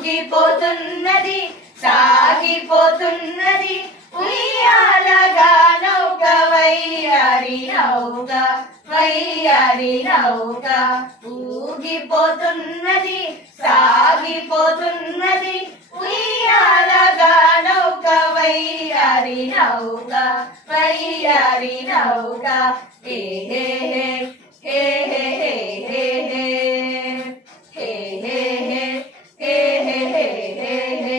ఊగిపోతున్నది సాగిపోతున్నది ఉయ్యాలగా నౌక వయ్యారి నౌక వయ్యారి నౌక ఊగిపోతున్నది సాగిపోతున్నది ఉయ్యాలగా నౌక వయ్యారి నౌక వయ్యారి నౌక ఏ హే హే హే హే హే హే హే హే హే హే హే హే హే.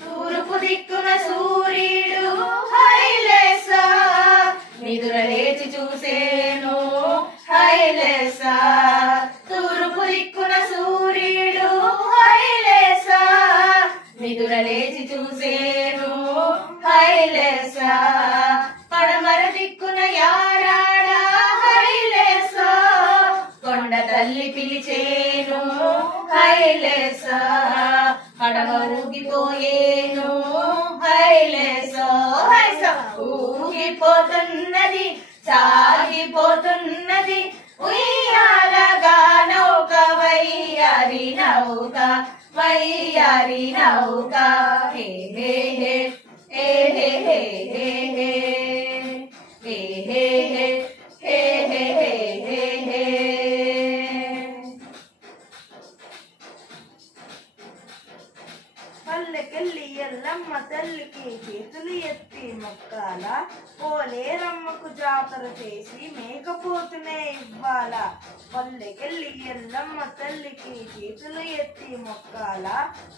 తూర్పు దిక్కున సూర్యుడు హైలేసా నిదుర లేచి చూసేను హైలేసా. తూర్పు దిక్కున సూర్యుడు హైలేసా నిదుర లేచి చూసేను హైలేసా. పడమర దిక్కున యారాడా హైలేసా కొండ తల్లి పిలిచేను హైలేసా. పడవ ఊగిపోయేను హైలేసా హైసా. ఊగిపోతున్నది సాగిపోతున్నది ఉయ్యాలగా నౌక వయ్యారి నౌక వయ్యారి నౌక హే హే హే హే హే హే హే హే హే హే హే హే హే హే హే. పల్లెకెళ్ళి ఎల్లమ్మ తల్లికి చేతులు ఎత్తి మొక్కాల పోలేరమ్మకు జాతర చేసి మేకపోతునే ఇవ్వాల. పల్లెకెళ్ళి ఎల్లమ్మ తల్లికి చేతులు ఎత్తి మొక్కాల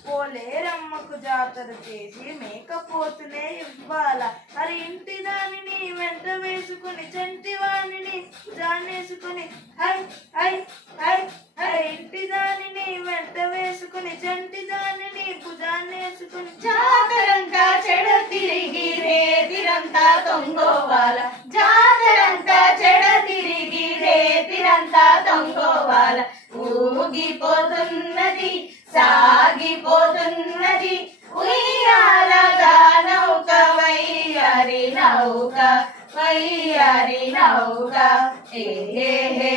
పోలేరమ్మకు జాతర చేసి మేకపోతునే ఇవ్వాల. మరి ఇంటి దానిని వెంట వేసుకుని చంటి వాణిని జానేసుకుని హై హై హై హై. ఇంటి దానిని వెంట వేసుకుని చంటి దానిని భుజాన్నేసుకుని జాతరంతా చెడ తిరిగి రేతిరంతా తొంగోవాల. జాతరంతా చెడ తిరిగి రేతిరంతా తొంగోవాల. ఊగిపోతున్నది సాగిపోతున్నది ఉయ్యాలగా నౌక వయ్యారి నౌక వయ్యారి నౌక ఏ హే హే